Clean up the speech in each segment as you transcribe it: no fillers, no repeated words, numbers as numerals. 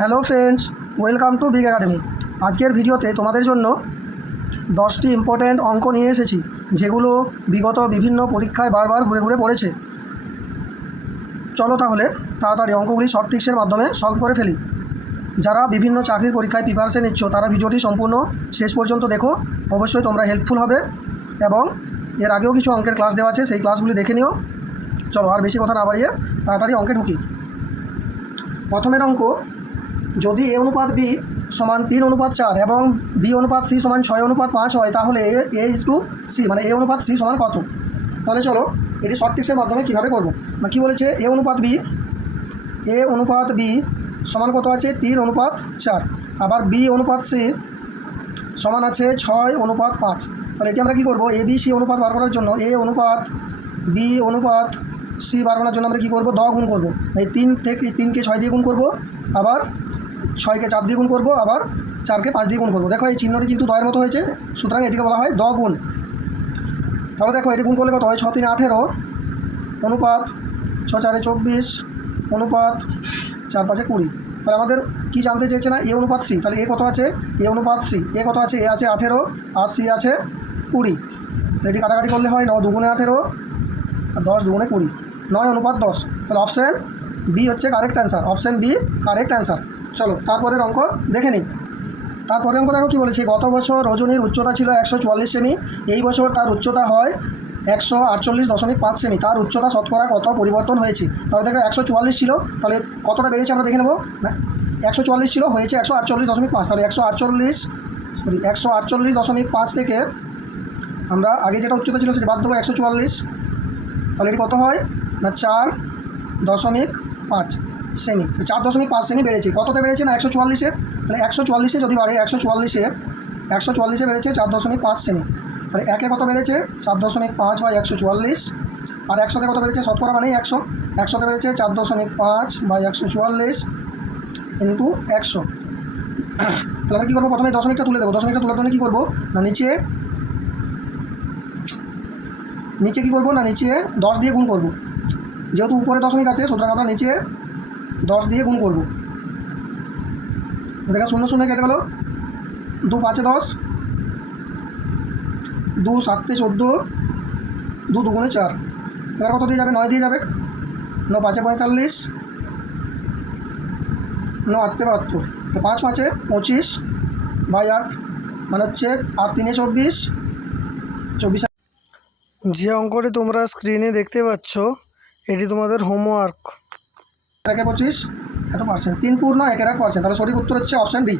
Hello friends, welcome to big academy. আজকের ভিডিওতে তোমাদের জন্য 10টি ইম্পর্ট্যান্ট অঙ্ক নিয়ে এসেছি, যেগুলো বিগত বিভিন্ন পরীক্ষায় বারবার ঘুরে ঘুরে পড়েছে। চলো তাহলে তাড়াতাড়ি অঙ্কগুলি শর্ট ট্রিক্সের মাধ্যমে সলভ করে ফেলি। যারা বিভিন্ন চাকরির পরীক্ষায় প্রিপারেশন নিচ্ছ, তারা ভিডিওটি সম্পূর্ণ শেষ পর্যন্ত দেখো, অবশ্যই তোমরা হেল্পফুল হবে। এবং এর আগেও কিছু অঙ্কের ক্লাস দেওয়া আছে, সেই ক্লাসগুলি দেখে নিও। চলো আর বেশি কথা না বাড়িয়ে তাড়াতাড়ি অঙ্কে ঢুকি। প্রথমের অঙ্ক, যদি এ অনুপাত বি সমান 3:4 এবং বি অনুপাত সি সমান 6:5 হয়, তাহলে এ ইজ টু সি মানে এ অনুপাত সি সমান কত? তাহলে চলো এটি শর্ট ট্রিক্সের মাধ্যমে কীভাবে করবো। না কী বলেছে, এ অনুপাত বি সমান কত আছে? 3:4। আবার বি অনুপাত সি সমান আছে 6:5। তাহলে এটি আমরা কী করবো, এ বি সি অনুপাত বার করার জন্য এ অনুপাত বি অনুপাত সি বার করার জন্য আমরা কী করবো, 10 গুণ করবো। এই 3কে 6 দিয়ে গুণ করবো, আবার 6কে 4 দিয়ে গুণ করবো, আবার 4কে 5 দিয়ে গুণ করবো। দেখো এই চিহ্নটি কিন্তু 10-এর মতো হয়েছে, সুতরাং এটিকে বলা হয় 10 গুণ। তাহলে দেখো এটি গুণ করলে কত হয়? 6×3 = 18 অনুপাত 6×4 = 24 অনুপাত 4×5 = 20। তাহলে আমাদের কি জানতে চেয়েছে না, এ অনুপাত সি। তাহলে এ কত আছে? এ অনুপাত সি এ কত আছে? এ আছে 18 আর সি আছে 20। এটি কাটাকাটি করলে হয় 9 2 × 18 আর 10 2 × 20, 9:10। তাহলে অপশান বি হচ্ছে correct answer. Option B correct answer. চলো তারপরের অঙ্ক দেখে নিই। তারপরে অঙ্ক দেখো কী বলেছে, গত বছর রজনীর উচ্চতা ছিল 144 সেমি, এই বছর তার উচ্চতা হয় 148.5 সেমি। তার উচ্চতা শতকরা কত পরিবর্তন হয়েছে? তাহলে দেখো 144 ছিল, তাহলে কতটা বেড়েছে আমরা দেখে নেব। না 144 ছিল, হয়েছে 148.5। তাহলে 148.5 থেকে আমরা আগে যেটা উচ্চতা ছিল সেটা বাদ দেবো 144। তাহলে এটি কত হয় না 4.5 সেমি। 4.5 সেমি বেড়েছে। কততে বেড়েছে না 144-এ। তাহলে 144-এ যদি বাড়ে, 144-এ বেড়েছে 4.5 সেমি। তাহলে একে কত বেড়েছে? 4.5/144। আর 100তে কত বেড়েছে? শতকরা মানেই 100। 100তে বেড়েছে 4.5/144 ইন্টু 100। তাহলে আমরা কী করবো, প্রথমে দশমিকটা তুলে দেবো। দশমিকটা তোলার জন্য কী করবো না নিচে কী করবো না নিচে 10 দিয়ে গুণ করবো। যেহেতু উপরে দশমিক আছে, সুতরাং আমরা নিচে 10 দিয়ে গুণ করবো। দেখা 0 0 কেটে গেল, 2 5 10, 2 7 14, 2 2 গুণে 4। এবার কত দিয়ে যাবে? 9 দিয়ে যাবে। 9 5 45, 9 8 72, 5 5 25/8 মানে হচ্ছে 8 3 24, 24। যে অঙ্কটি তোমরা স্ক্রিনে দেখতে পাচ্ছ, এটি তোমাদের হোমওয়ার্ক। 1/25 এত পার্সেন্ট, 3.1%। তাহলে সঠিক উত্তর হচ্ছে অপশান ডি।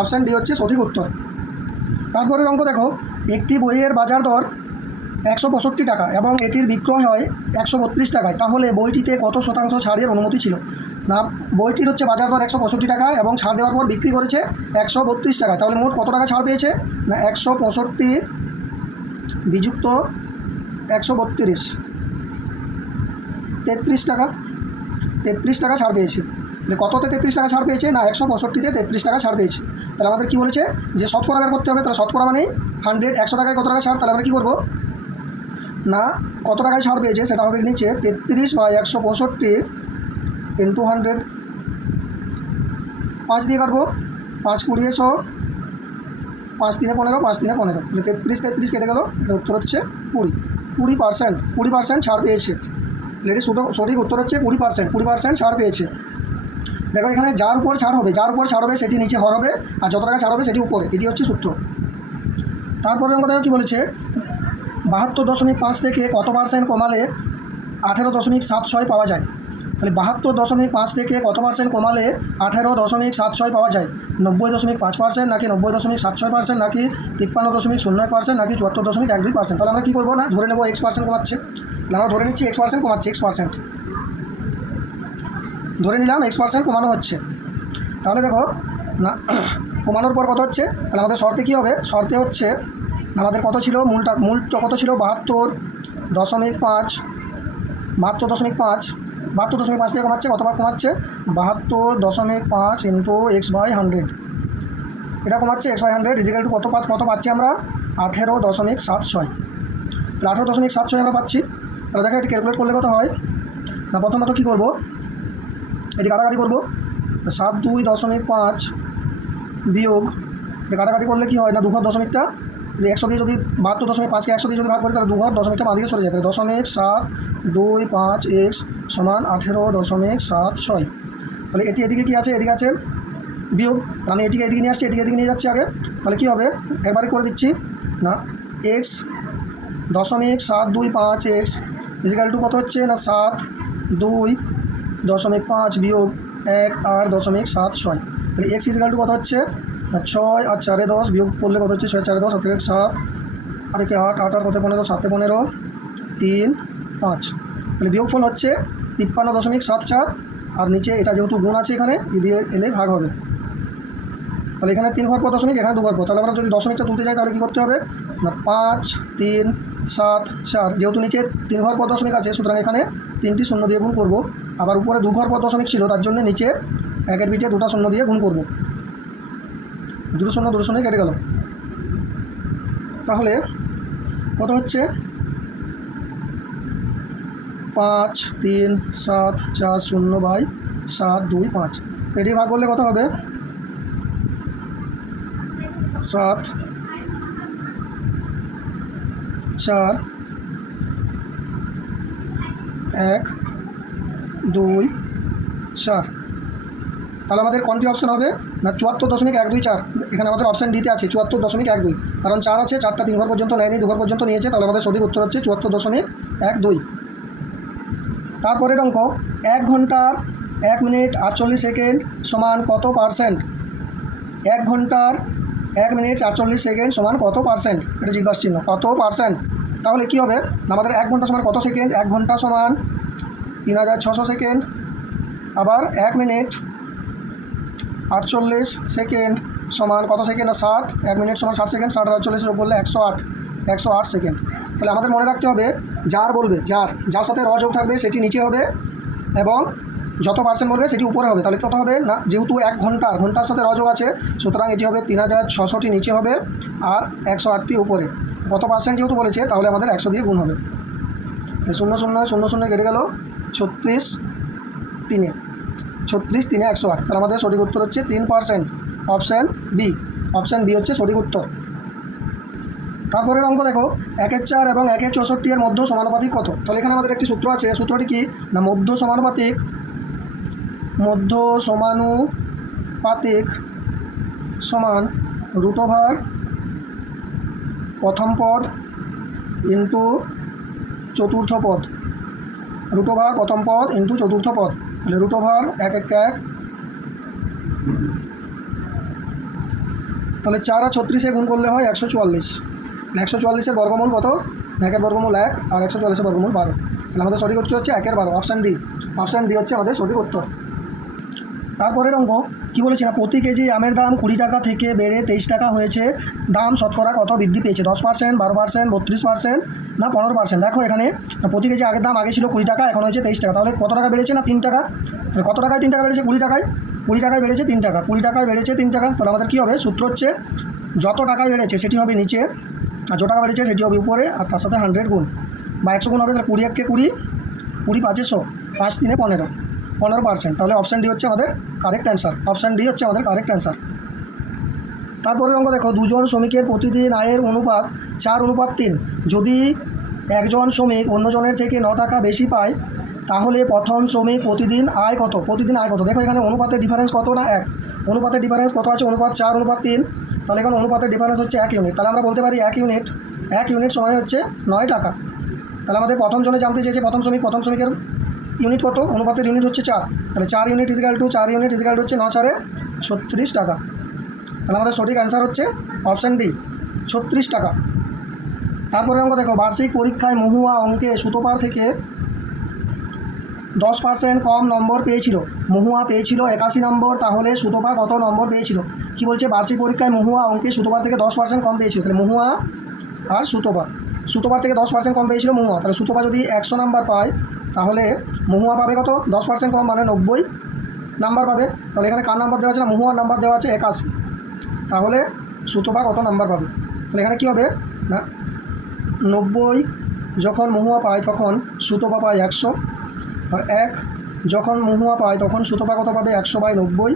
অপশান ডি হচ্ছে সঠিক উত্তর। তারপরের অঙ্ক দেখো, একটি বইয়ের বাজার দর 165 টাকা এবং এটির বিক্রয় হয় 132 টাকায়, তাহলে বইটিতে কত শতাংশ ছাড়ের অনুমতি ছিল? না বইটির হচ্ছে বাজার দর 165 টাকা এবং ছাড় দেওয়ার পর বিক্রি করেছে 132 টাকায়, তাহলে মোট কত টাকা ছাড় পেয়েছে? না 165 বিযুক্ত 132, 33 টাকা। 33 টাকা ছাড় পেয়েছে। তাহলে কততে 33 টাকা ছাড় পেয়েছে? না 165-তে 33 টাকা ছাড় পেয়েছে। তাহলে আমাদের কী বলেছে যে শতকরা বের করতে হবে। তাহলে শতকরা মানে 100, 100 টাকায় কত টাকা ছাড়? তাহলে আমরা কী করবো না কত টাকায় ছাড় পেয়েছে সেটা হবে নিচে 33/165 ইন্টু 100। 5 দিয়ে কাটবো, 5 20 100, 5 3 15, 5 3 15। তাহলে 33 কেটে গেল, এটা উত্তর হচ্ছে 20% ছাড় পেয়েছে। এটি সঠিক উত্তর হচ্ছে 20% ছাড় পেয়েছে। দেখো এখানে যার উপর ছাড় হবে সেটি নিচে হর হবে, আর যত টাকা ছাড় হবে সেটি উপরে। এটি হচ্ছে সূত্র। তারপরে অঙ্ক দেখো কী বলেছে, 72.5 থেকে কত পার্সেন্ট কমালে 18.76 পাওয়া যায়? তাহলে 72.5 থেকে কত পার্সেন্ট কমালে 18.76 পাওয়া যায়? 90.5% নাকি 90.76% নাকি 53.01% নাকি 74.12%? তাহলে আমরা কী করবো না ধরে নেবো x% কমাচ্ছে। তাহলে আমরা ধরে নিচ্ছি x% কমাচ্ছে। x% ধরে নিলাম, x% কমানো হচ্ছে। তাহলে দেখো না কমানোর পর কত হচ্ছে? তাহলে আমাদের শর্তে কী হবে? শর্তে হচ্ছে আমাদের কত ছিল, মূল কত ছিল? 72.5 থেকে কমাচ্ছে। কতবার কমাচ্ছে? 72.5 ইন্টু x/100। এটা কমাচ্ছে x/100 ইজিক্যাল টু কত পাচ্ছি আমরা? 18.76। 18.76 আমরা পাচ্ছি। তাহলে দেখো এটি ক্যালকুলেট করলে কত হয় না, প্রথমত কী করবো, এটি কাটাকাটি করবো। 7.2.5 বিয়োগ, কাটাকাটি করলে কি হয় না, 2 ঘর দশমিকটা 100 দিয়ে যদি 72.5কে 100 দিয়ে যদি ভাগ করি তাহলে 2 ঘর দশমিকটা বাঁ দিকে সরে যায়, তাহলে 0.725x সমান 18.76। তাহলে এটি এদিকে কি আছে, এদিকে আছে বিয়োগ, আমি এটিকে এদিকে নিয়ে আসছি, এটিকে এদিকে নিয়ে যাচ্ছি আগে, তাহলে কী হবে একবারে করে দিচ্ছি না, x.725x ইজিক্যাল টু কত হচ্ছে না 7.2.5 বিয়োগ 18.76। তাহলে x ইজিক্যাল টু কত হচ্ছে না 6 আর 4 10 বিয়োগ করলে কত হচ্ছে 6 4 10 7 7 আর 8 8 আর কত 15 7 15 3 5। তাহলে বিয়োগফল হচ্ছে 53.74, আর নিচে এটা যেহেতু গুণ আছে এখানে দিয়ে এলে ভাগ হবে। তাহলে এখানে 3 ঘর পর দশমিক, এখানে 2 ঘর পর, তাহলে আমরা যদি দশমিকটা তুলতে যাই তাহলে কী করতে হবে না 5 3 7 4, যেহেতু নিচে 3 ঘর পর দশমিক আছে সুতরাং এখানে 3টি শূন্য দিয়ে গুণ করব, আবার উপরে 2 ঘর পর দশমিক ছিল তার জন্য নিচে 1-এর বিটে 2টা শূন্য দিয়ে গুণ করব, 2 শূন্য 2 শূন্য কেটে গেল। তাহলে কত হচ্ছে 5 3 7 4 0/725, এটি ভাগ করলে কত হবে 7 4 1 2 4। তাহলে আমাদের কোনটি অপশন হবে না 74.124, এখানে আমাদের অপশান ডিতে আছে 74.12, কারণ 4 আছে, 4টা 3 ঘর পর্যন্ত নেয়নি, 2 ঘর পর্যন্ত নিয়েছে, তাহলে আমাদের সঠিক উত্তর হচ্ছে 74.12। তারপরের অঙ্ক, 1 ঘন্টার 1 মিনিট 48 সেকেন্ড সমান কত পার্সেন্ট, 1 ঘন্টার 1 মিনিট 48 সেকেন্ড সমান কত পার্সেন্ট, এটা জিজ্ঞাসা চিহ্ন, কত পার্সেন্ট। তাহলে কী হবে না আমাদের 1 ঘন্টা সমান কত সেকেন্ড, 1 ঘন্টা সমান 3600 সেকেন্ড, আবার 1 মিনিট 48 সেকেন্ড সমান কত সেকেন্ড না 60, 1 মিনিট সমান 60 সেকেন্ড, 60 আর 40 বললে 108 সেকেন্ড। তাহলে আমাদের মনে রাখতে হবে যার বলবে, যার সাথে র যোগ থাকবে সেটি নিচে হবে এবং যত পার্সেন্ট বলবে সেটি উপরে হবে। তাহলে কত হবে না, যেহেতু 1 ঘন্টার সাথে র যোগ আছে সুতরাং এটি হবে 3600টি নিচে হবে আর 108টি উপরে, কত পার্সেন্ট যেহেতু বলেছে তাহলে আমাদের 100 দিয়ে গুণ হবে। 0 0 0 0 কেটে গেল, 36 3 108। তাহলে আমাদের সঠিক উত্তর হচ্ছে 3%, অপশান বি। অপশান বি হচ্ছে সঠিক উত্তর। তারপরের অঙ্ক দেখো, 1/4 এবং 1/64 এর মধ্য সমানুপাতিক কত। তাহলে এখানে আমাদের একটি সূত্র আছে, সূত্রটি কি না মধ্য সমানুপাতিক সমান √ প্রথম পদ ইন্টু চতুর্থ পদ, √ প্রথম পদ ইন্টু চতুর্থ পদ, তাহলে √ 1 1 1, তাহলে 4 আর 36 গুণ করলে হয় 144, 144-এর বর্গমূল কত, 1-এর বর্গমূল 1 আর 144-এর বর্গমূল 12। তাহলে আমাদের সঠিক উত্তর হচ্ছে 1/12, অপশান ডি। অপশান ডি হচ্ছে আমাদের সঠিক উত্তর। তারপরের অঙ্ক কী বলেছি না, প্রতি কেজি আমের দাম 20 টাকা থেকে বেড়ে 23 টাকা হয়েছে, দাম শতকরা কত বৃদ্ধি পেয়েছে, 10%, 12%, 32% না 15%। দেখো এখানে প্রতি কেজি আগের দাম আগে ছিল 20 টাকা, এখন হয়েছে 23 টাকা, তাহলে কত টাকা বেড়েছে না 3 টাকা। তাহলে কত টাকায় 3 টাকা বেড়েছে, 20 টাকায় বেড়েছে 3 টাকা, 20 টাকায় বেড়েছে 3 টাকা। তাহলে আমাদের কী হবে, সূত্র হচ্ছে যত টাকায় বেড়েছে সেটি হবে নিচে, আর যত টাকা বেড়েছে সেটি হবে উপরে, আর তার সাথে 100 গুণ বা 100 গুণ হবে। তাহলে 20 1 20, 20 5 100, 5 3 15%। তাহলে অপশান ডি হচ্ছে আমাদের কারেক্ট অ্যান্সার। অপশান ডি হচ্ছে আমাদের কারেক্ট অ্যান্সার। তারপরের অঙ্ক দেখো, 2 জন শ্রমিকের প্রতিদিন আয়ের অনুপাত 4:3। যদি একজন শ্রমিক অন্যজনের থেকে 9 টাকা বেশি পায় তাহলে প্রথম শ্রমিক প্রতিদিন আয় কত, দেখো এখানে অনুপাতের ডিফারেন্স কত না 1, অনুপাতের ডিফারেন্স কত আছে, অনুপাত 4:3। তাহলে এখানে অনুপাতের ডিফারেন্স হচ্ছে 1 ইউনিট, তাহলে আমরা বলতে পারি 1 ইউনিট সময় হচ্ছে 9 টাকা। তাহলে আমাদের প্রথম জনে জানতে চেয়েছে প্রথম শ্রমিকের ইউনিট কত, অনুপাতের ইউনিট হচ্ছে 4, তাহলে 4 ইউনিট ইজিক্যাল টু হচ্ছে 9 4 36 টাকা। তাহলে আমাদের সঠিক অ্যান্সার হচ্ছে অপশান ডি, 36 টাকা। তারপরে অঙ্ক দেখো, বার্ষিক পরীক্ষায় মহুয়া অঙ্কে সুতোপার থেকে 10% কম নম্বর পেয়েছিল, মহুয়া পেয়েছিল 81 নম্বর, তাহলে সুতোপা কত নম্বর পেয়েছিল। কি বলছে, বার্ষিক পরীক্ষায় মহুয়া অঙ্কে সুতোপার থেকে 10% কম পেয়েছিল, তাহলে মহুয়া আর সুতোপার থেকে 10% কম পেয়েছিল মহুয়া, তাহলে সুতোপা যদি 100 নাম্বার পায় তাহলে মহুয়া পাবে কত, 10% কম মানে 90 নাম্বার পাবে। তাহলে এখানে কার নাম্বার দেওয়া আছে না, মহুয়ার নাম্বার দেওয়া আছে 81, তাহলে সুতোপা কত নাম্বার পাবে। তাহলে এখানে কী হবে না 90 যখন মহুয়া পায় তখন সুতোপা পায় 100, আর 1 যখন মহুয়া পায় তখন সুতপা কত পাবে 100/90।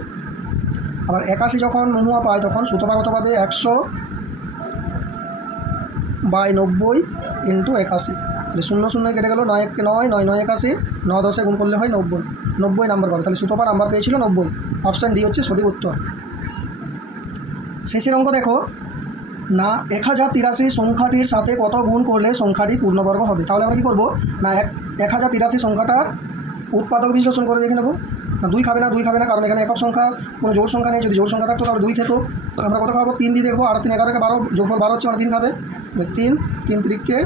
আবার 81 যখন মহুয়া পায় তখন সুতপা কত পাবে 100/90 ইন্টু 81। তাহলে 0 0 কেটে গেল, 9 1 9, 9 9 81, 9 10 গুণ করলে হয় 90, 90 নাম্বার পাবে। তাহলে সুতপা নাম্বার পেয়েছিল 90। অপশান ডি হচ্ছে সঠিক উত্তর। শেষের অঙ্ক দেখো না, 1083 সংখ্যাটির সাথে কত গুণ করলে সংখ্যাটি পূর্ণবর্গ হবে। তাহলে আমরা কী করবো না, 1083 সংখ্যাটার উৎপাদক বিশ্লেষণ করে দেখে নেবো। না 2 খাবে না, 2 খাবে না, কারণ এখানে একক সংখ্যা, কোনো জোড় সংখ্যা নেই। যদি জোড় সংখ্যা থাকতো তাহলে 2 খেত। তাহলে আমরা কত খাবো, 3 দিয়ে দেখবো। 8 3 11 12, যোগফল 12 হচ্ছে, মানে 3 খাবে। 3 3 3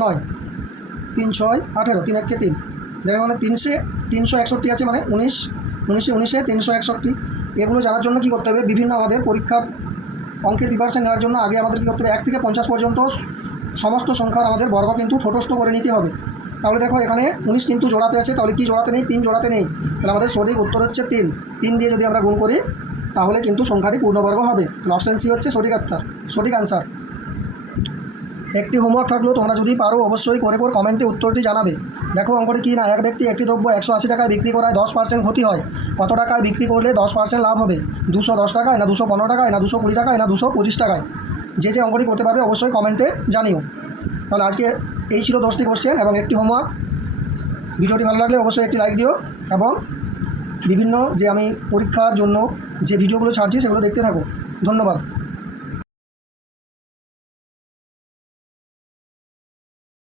9, 3 6 18, 3 1 3। দেখো মানে 361 আছে, মানে 19 19 19 361। এগুলো জানার জন্য কী করতে হবে, বিভিন্ন আমাদের পরীক্ষার অঙ্কের প্রিপারেশন নেওয়ার জন্য আগে আমাদের কী করতে হবে, 1 থেকে 50 পর্যন্ত সমস্ত সংখ্যার আমাদের বর্গ কিন্তু ছোটস্থ করে নিতে হবে। তাহলে দেখো এখানে 19 কিন্তু জোড়াতে আছে, তাহলে কি জোড়াতে নেই, 3 জোড়াতে নেই। তাহলে আমাদের সঠিক উত্তর হচ্ছে 3। 3 দিয়ে যদি আমরা গুণ করি তাহলে কিন্তু সংখ্যাটি পূর্ণবর্গ হবে। তাহলে অপশান সি হচ্ছে সঠিক আনসার। একটি হোমওয়ার্ক থাকলো, তোমরা যদি পারো অবশ্যই করে কমেন্টে উত্তরটি জানাবে। দেখো অঙ্কটি কি না, এক ব্যক্তি একটি দ্রব্য 180 টাকায় বিক্রি করায় 10% ক্ষতি হয়। কত টাকায় বিক্রি করলে 10% লাভ হবে? 210 টাকায়, না 215 টাকায়, না 220 টাকায়, না 225 টাকায়? যে অঙ্কটি করতে পারবে অবশ্যই কমেন্টে জানিও। তাহলে আজকে এই ছিল 10টি কোশ্চেন এবং একটি হোমওয়ার্ক। ভিডিওটি ভালো লাগলে অবশ্যই একটি লাইক দিও এবং বিভিন্ন যে আমি পরীক্ষার জন্য যে ভিডিওগুলো ছাড়ছি সেগুলো দেখতে থাকো। ধন্যবাদ।